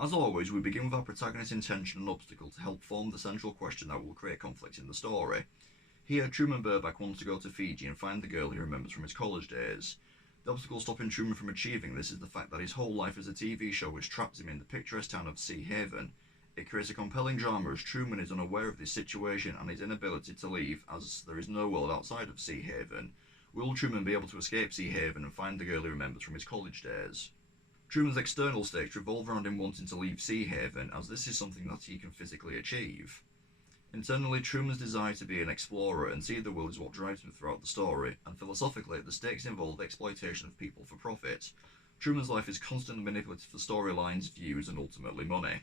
As always, we begin with our protagonist's intention and obstacle to help form the central question that will create conflict in the story. Here, Truman Burbank wants to go to Fiji and find the girl he remembers from his college days. The obstacle stopping Truman from achieving this is the fact that his whole life as a TV show which traps him in the picturesque town of Sea Haven. It creates a compelling drama as Truman is unaware of this situation and his inability to leave, as there is no world outside of Sea Haven. Will Truman be able to escape Sea Haven and find the girl he remembers from his college days? Truman's external stakes revolve around him wanting to leave Sea Haven, as this is something that he can physically achieve. Internally, Truman's desire to be an explorer and see the world is what drives him throughout the story, and philosophically, the stakes involve the exploitation of people for profit. Truman's life is constantly manipulated for storylines, views, and ultimately money.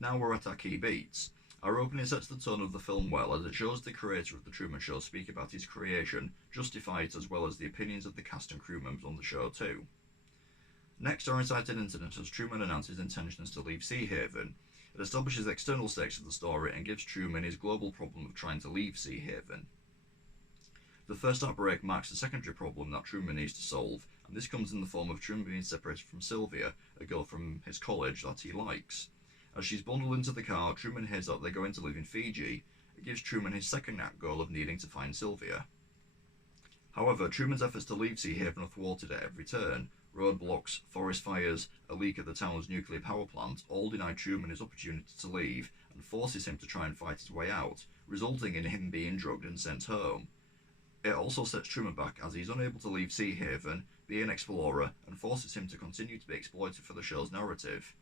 Now we're at our key beats. Our opening sets the tone of the film well, as it shows the creator of The Truman Show speak about his creation, justify it, as well as the opinions of the cast and crew members on the show too. Next, our incited incident as Truman announces his intentions to leave Sea Haven. It establishes the external stakes of the story and gives Truman his global problem of trying to leave Sea Haven. The first outbreak marks the secondary problem that Truman needs to solve, and this comes in the form of Truman being separated from Sylvia, a girl from his college that he likes. As she's bundled into the car, Truman hears that they're going to live in Fiji. It gives Truman his second act goal of needing to find Sylvia. However, Truman's efforts to leave Sea Haven are thwarted at every turn. Roadblocks, forest fires, a leak at the town's nuclear power plant all deny Truman his opportunity to leave and forces him to try and fight his way out, resulting in him being drugged and sent home. It also sets Truman back as he's unable to leave Sea Haven, be an explorer, and forces him to continue to be exploited for the show's narrative.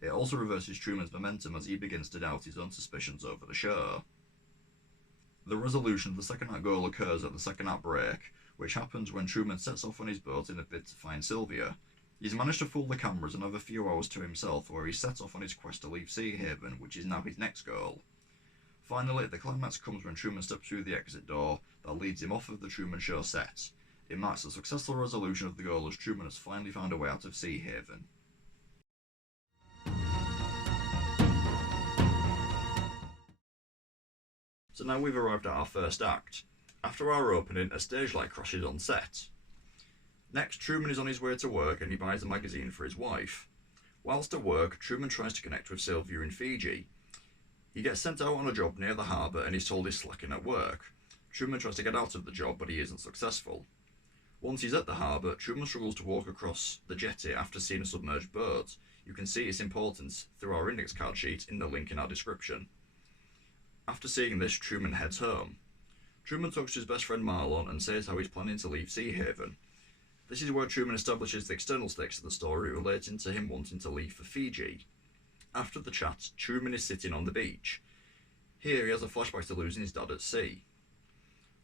It also reverses Truman's momentum as he begins to doubt his own suspicions over the show. The resolution of the second act goal occurs at the second act break, which happens when Truman sets off on his boat in a bid to find Sylvia. He's managed to fool the cameras and have a few hours to himself where he sets off on his quest to leave Sea Haven, which is now his next goal. Finally, the climax comes when Truman steps through the exit door that leads him off of the Truman Show set. It marks the successful resolution of the goal as Truman has finally found a way out of Sea Haven. So now we've arrived at our first act. After our opening, a stage light crashes on set. Next, Truman is on his way to work and he buys a magazine for his wife. Whilst at work, Truman tries to connect with Sylvia in Fiji. He gets sent out on a job near the harbour and he's told he's slacking at work. Truman tries to get out of the job, but he isn't successful. Once he's at the harbour, Truman struggles to walk across the jetty after seeing a submerged boat. You can see its importance through our index card sheet in the link in our description. After seeing this, Truman heads home. Truman talks to his best friend Marlon and says how he's planning to leave Sea Haven. This is where Truman establishes the external stakes of the story relating to him wanting to leave for Fiji. After the chat, Truman is sitting on the beach. Here he has a flashback to losing his dad at sea.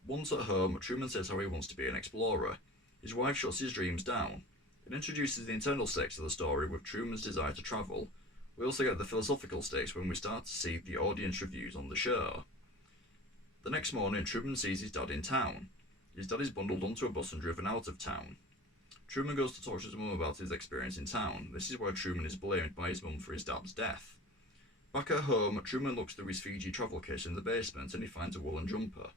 Once at home, Truman says how he wants to be an explorer. His wife shuts his dreams down. It introduces the internal stakes of the story with Truman's desire to travel. We also get the philosophical stakes when we start to see the audience reviews on the show. The next morning, Truman sees his dad in town. His dad is bundled onto a bus and driven out of town. Truman goes to talk to his mum about his experience in town. This is where Truman is blamed by his mum for his dad's death. Back at home, Truman looks through his Fiji travel case in the basement and he finds a woolen jumper.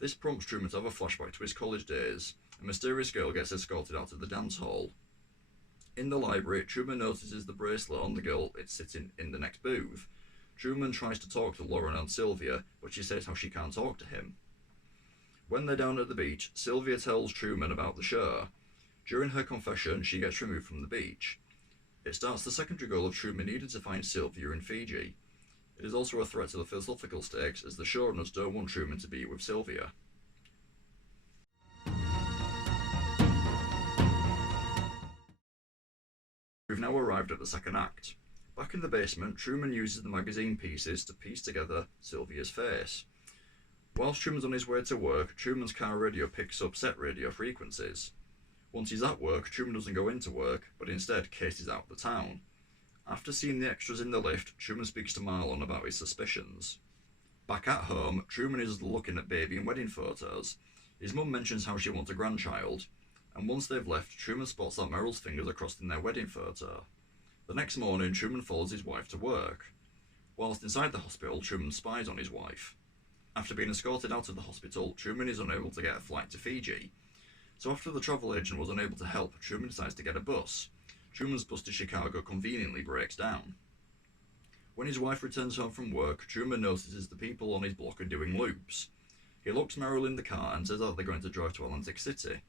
This prompts Truman to have a flashback to his college days. A mysterious girl gets escorted out of the dance hall. In the library, Truman notices the bracelet on the girl it's sitting in the next booth. Truman tries to talk to Lauren and Sylvia, but she says how she can't talk to him. When they're down at the beach, Sylvia tells Truman about the show. During her confession, she gets removed from the beach. It starts the secondary goal of Truman needing to find Sylvia in Fiji. It is also a threat to the philosophical stakes, as the showrunners don't want Truman to be with Sylvia. We've now arrived at the second act. Back in the basement, Truman uses the magazine pieces to piece together Sylvia's face. Whilst Truman's on his way to work, Truman's car radio picks up set radio frequencies. Once he's at work, Truman doesn't go into work, but instead cases out the town. After seeing the extras in the lift, Truman speaks to Marlon about his suspicions. Back at home, Truman is looking at baby and wedding photos. His mum mentions how she wants a grandchild, and once they've left, Truman spots that Meryl's fingers are crossed in their wedding photo. The next morning, Truman follows his wife to work. Whilst inside the hospital, Truman spies on his wife. After being escorted out of the hospital, Truman is unable to get a flight to Fiji. So after the travel agent was unable to help, Truman decides to get a bus. Truman's bus to Chicago conveniently breaks down. When his wife returns home from work, Truman notices the people on his block are doing loops. He locks Merrill in the car and says that they're going to drive to Atlantic City.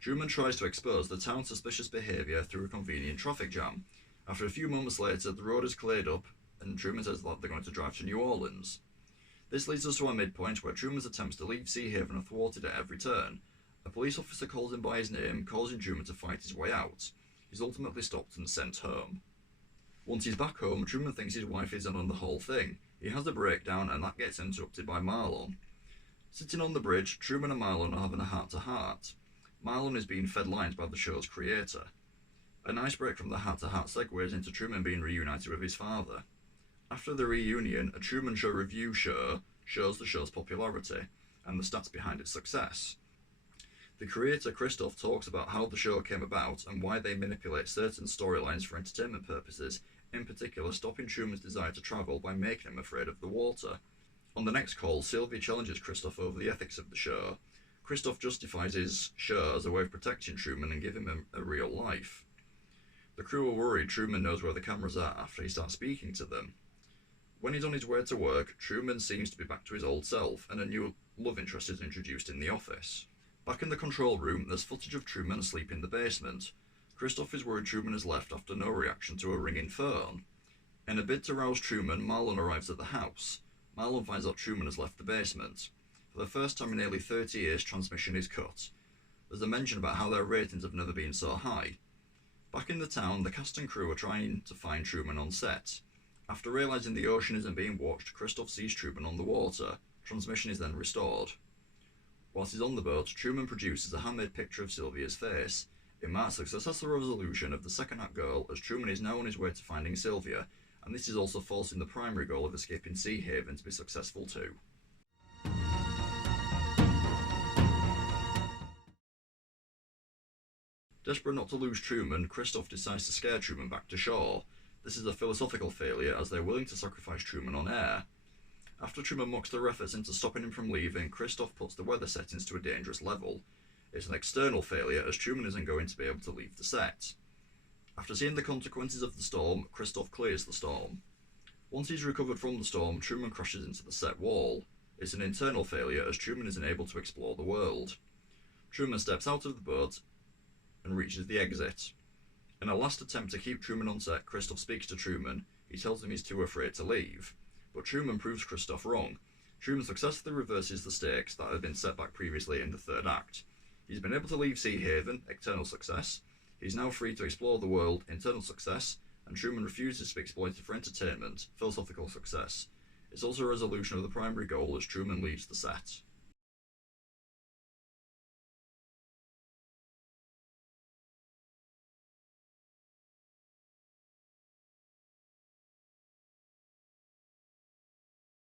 Truman tries to expose the town's suspicious behaviour through a convenient traffic jam. After a few moments later, the road is cleared up, and Truman says that they're going to drive to New Orleans. This leads us to our midpoint, where Truman's attempts to leave Sea Haven are thwarted at every turn. A police officer calls him by his name, causing Truman to fight his way out. He's ultimately stopped and sent home. Once he's back home, Truman thinks his wife is in on the whole thing. He has a breakdown, and that gets interrupted by Marlon. Sitting on the bridge, Truman and Marlon are having a heart-to-heart. Marlon is being fed lines by the show's creator. A nice break from the heart-to-heart segues into Truman being reunited with his father. After the reunion, a Truman Show review show shows the show's popularity and the stats behind its success. The creator, Christoph, talks about how the show came about and why they manipulate certain storylines for entertainment purposes, in particular stopping Truman's desire to travel by making him afraid of the water. On the next call, Sylvia challenges Christoph over the ethics of the show. Christoph justifies his show as a way of protecting Truman and giving him a real life. The crew are worried Truman knows where the cameras are after he starts speaking to them. When he's on his way to work, Truman seems to be back to his old self, and a new love interest is introduced in the office. Back in the control room, there's footage of Truman asleep in the basement. Christoph is worried Truman has left after no reaction to a ringing phone. In a bid to rouse Truman, Marlon arrives at the house. Marlon finds out Truman has left the basement. For the first time in nearly 30 years, transmission is cut. There's a mention about how their ratings have never been so high. Back in the town, the cast and crew are trying to find Truman on set. After realising the ocean isn't being watched, Christoph sees Truman on the water. Transmission is then restored. Whilst he's on the boat, Truman produces a handmade picture of Sylvia's face. It marks the successful resolution of the second act goal, as Truman is now on his way to finding Sylvia, and this is also forcing the primary goal of escaping Sea Haven to be successful too. Desperate not to lose Truman, Christoph decides to scare Truman back to shore. This is a philosophical failure, as they're willing to sacrifice Truman on air. After Truman mocks their efforts into stopping him from leaving, Christoph puts the weather settings to a dangerous level. It's an external failure, as Truman isn't going to be able to leave the set. After seeing the consequences of the storm, Christoph clears the storm. Once he's recovered from the storm, Truman crashes into the set wall. It's an internal failure, as Truman isn't able to explore the world. Truman steps out of the boat and reaches the exit. In a last attempt to keep Truman on set, Christoph speaks to Truman. He tells him he's too afraid to leave. But Truman proves Christoph wrong. Truman successfully reverses the stakes that had been set back previously in the third act. He's been able to leave Sea Haven, external success. He's now free to explore the world, internal success. And Truman refuses to be exploited for entertainment, philosophical success. It's also a resolution of the primary goal as Truman leaves the set.